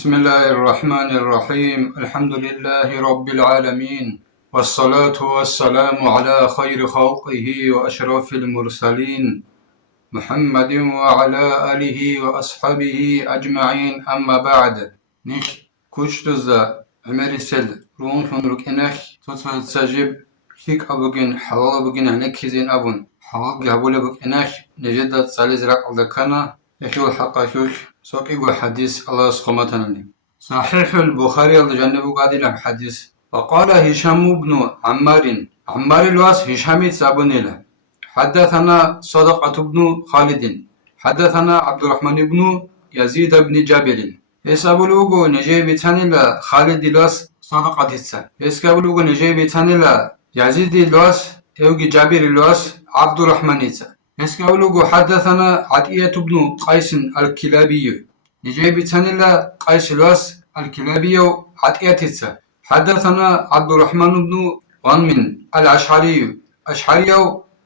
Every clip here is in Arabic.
بسم الله الرحمن الرحيم الحمد لله رب العالمين والصلاة والسلام على خير خلقه وأشرف المرسلين محمد وعلى آله وأصحابه أجمعين أما بعد نيخ كوشتزا عمر سل رون شنرك إنخ تسجب خيك أبوغين حلال أبوغين عنك كيزين أبون حلال جابول أبوغ إنخ نجدد سالز رق الدكانا يشو الحقا شوش سوق إيقو حديث الله سخمتنا صحيح البخاري الجنب قادل حديث وقال هشام بن عمار الواس هشام سابونيلا حدثنا صدقة بن خالد حدثنا عبد الرحمن بن يزيد بن جابر يسابلوغو نجيب تانيلا خالد الواس صدقة تسا يسابلوغو نجيب تانيلا يزيد الواس يوغي جابر الواس عبد الرحمن تسا يسابلوغو حدثنا عطية بن قيس الكلابي نجيب تانيلا قيس الواس الكلابي عطية تسا حدثنا عبد الرحمن بن غنم الأشعري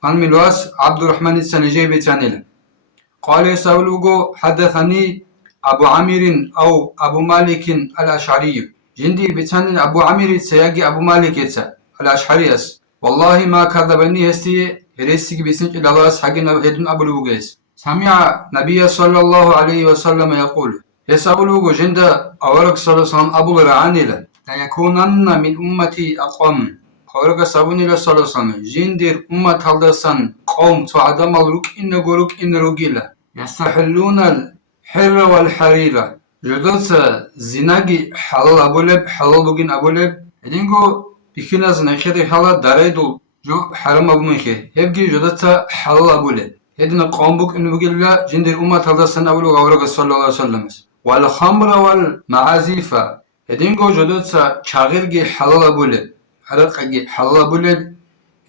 عن ملواس عبد الرحمن السنجي بتانيلا قال سألوغو حدثني أبو عامر أو أبو مالك الأشعري جندي بتانيل أبو عامر سياجي أبو مالك الأشعري والله ما كذبني هستي هرستي بسنج إلى الله حقنا هدن أبو لوغيس سمع نبي صلى الله عليه وسلم يقول يسألوغو جند أورك صلى الله عليه وسلم أبو رعانيلا لا يكونن من أمتي أقوم Хорга сабунила саласами жиндир уммат халдасан қавм то адамал рук ин ругила ястахиллуна хирра вал харира жудоца зинаги халал абулеб халал бугин абулеб эдинго бихиназ нахеди хала дарайду жо харам абумихе хебги жудоца халал абулеб эдина қавм бук ин бугила жиндир уммат халдасан абулу хорга саллаллаху алейхи ва саллям вал хамра вал маазифа эдинго жудоца чагирги халал абулеб حرقي حلال بولد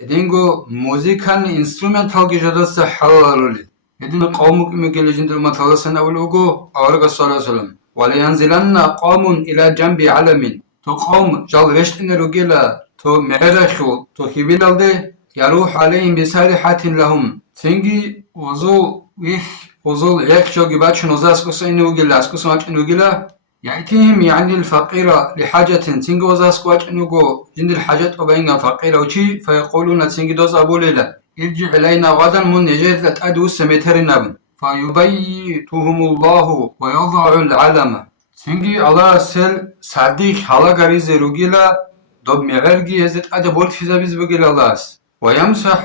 إدينغو موسيقى إنسترومنتال جداسة حلال بولد إدين قومك مجال جندر ما تلاسن أولوجو أورج صلى الله عليه وسلم ولينزلن قوم إلى جنب علم تو قوم جال رشت إن رجلا تو معرشوا تو خبيلالده يروح عليهم بسارحة لهم تنجي وزول يخشوا جباتش نزاس كوسين وجلا أسكوس ماش وجلا يأتيهم يعني الفقيرة لحاجة تنجو زاسكواج نوجو جند الحاجات أبينا فقيرة وشي فيقولون تنجي دوز أبو ليلة ارجع إلينا غدا من نجيز لتأدو السميتر النبن فيبيتهم الله ويضع العلم تنجي الله سل صديق حالا غريز روغيلا دوب مغرغي هزت أدبورت في زبيز بغيل الله ويمسح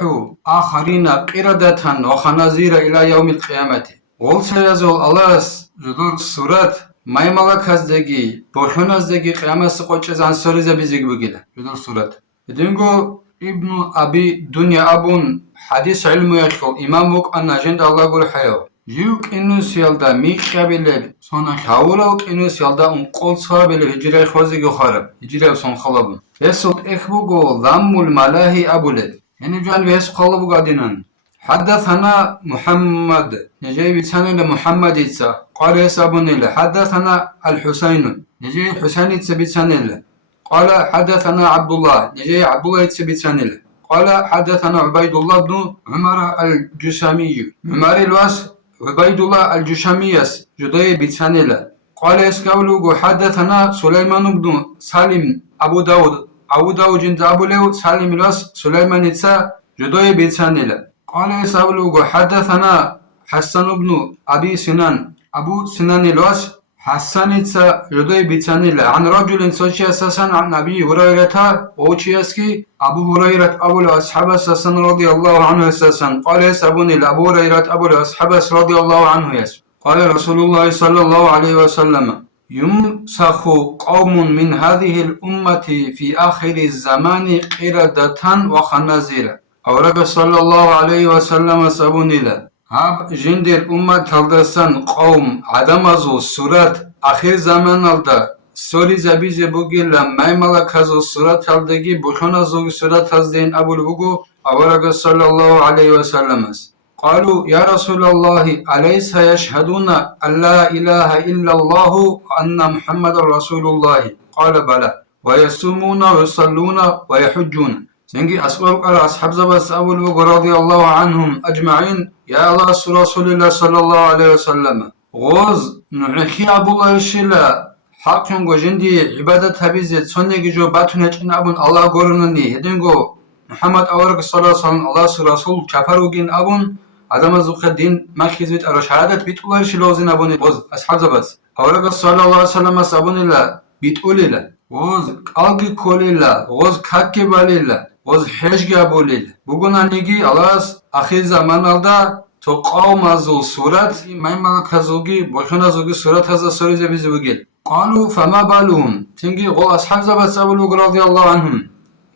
آخرين قردة وخنازير إلى يوم القيامة والسيزول الله جدور سورات مايمالاكازدگی بوشونازدگی قیامت قوچز انصاری زبیزگ بگیده جدول صورت دینگو ابن ابی دنیا ابون حدیث علم یاشکل امام بوک ان نجند الله گور حیو یوک اینو سیالدا میخ قبیله سونا خاولاوک اینو سیالدا اون قول صحابیله هجره خوزیگو خارب هجره سون خلابون اسود اخبوگو ضم الملاهی ابولد یعنی جان ویس خلابو قادینان حدثنا محمد نجي بسنة محمد إتسا قال يسابون حدثنا الحسين نجي حسين إتسا بسنة قال حدثنا عبد الله نجي عبد الله إتسا بسنة قال حدثنا عبيد الله بن عمر الجشامي عمر الواس عبيد الله الجشامي جدي بسنة قال يسكولو حدثنا سليمان بن سالم أبو داود جند أبو ليو سالم الواس سليمان إتسا جدي بسنة قال يسألوه حدثنا حسن بن أبي سنان أبو سنان الواس حسن جدي بيتانيل عن رجل سوشي أساسا عن أبي هريرة ووشيسكي أبو هريرة أبو الأصحاب أساسا رضي الله عنه أساسا قال يسألوني أبو هريرة أبو الأصحاب رضي الله عنه قال رسول الله صلى الله عليه وسلم يمسخ قوم من هذه الأمة في آخر الزمان قردة وخنازير أورج صلى الله عليه وسلم سبونيلا هاب جندر أمة تلدسان قوم عدم أزو سورات آخر زمان الدا سوري زبيز بوغيلا مايمالا كازو سورات هلدگي بوشون أزو سورات هزدين أبو البوغو أورج صلى الله عليه وسلم قالوا يا رسول الله أليس يشهدون أن لا إله إلا الله وأن محمد رسول الله قال بلى ويصومون ويصلون ويحجون سنجي أسأل أصحاب زبس أول رضي الله عنهم أجمعين يا الله رسول الله صلى الله عليه وسلم غوز نحكي أبو الله الشلا حقن جندي عبادة هبيزة صنّي جو باتون هجن أبون الله قرنني هدينجو محمد أورك صلى الله عليه وسلم الله رسول شفروجين أبون عزم زوخ الدين ما خيزت أرى شهادة بيتقول شلوزين أبوني وز أصحاب زبط أورك صلى الله عليه وسلم أبون الله بيتقول الله وز قلقي كل الله وز كاكي بالي الله وز حجي أبولي الله بقولنا نيجي الله آخر زمان الله تو قوم أزول سورة ما يملك هزوجي بخنا زوجي سورة هذا سورة زي بيزوجي قالوا فما بالهم تنجي غو أصحاب زبط أبو رضي الله عنهم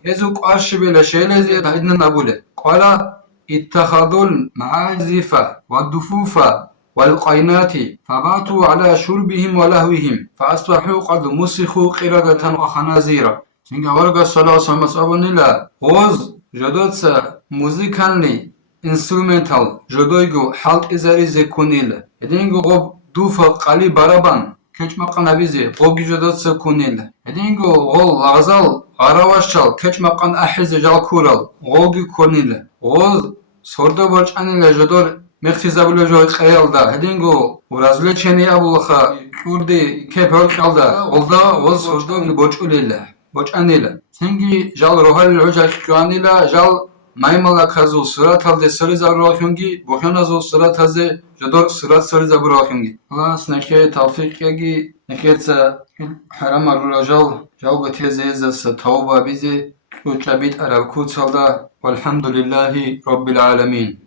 يزوك أرش بلا شيء لزي هدنا نقوله قال اتخذوا المعازف والدفوف والقينات فباتوا على شربهم ولهوهم فأصبحوا قد مسخوا قردة وخنازير تنجي ورقة صلى الله عليه وسلم أبو نلا غوز جدوتسا موزيكالني instrumental جدويجو حالت إزاري زيكونيل هدينجو غوب دوفا قالي برابان كچمقان أبيزي غوب جدوتسا كونيل هدينجو غول غزال غراواشال كچمقان أحز جال كورال غوغي كونيل غول سوردو برچانيل جدور مختزابلو جوي قيال دا هدينجو ورازلو چيني أبولخا كوردي كيبول قال دا غولدا غول سوردو برچوليل برچانيل سنجي جال روحال العجاق كوانيل جال مايمالا كازو سرات هالدي سريزا براخيونجي بوخيونا زو سرات هالدي جدور سرات سريزا براخيونجي خلاص نكي توفيق يجي نكيتسا حرام الرجال جاوغا تيزيزا ستوبا بيزي كوچا بيت عرب كوتسالدا والحمد لله رب العالمين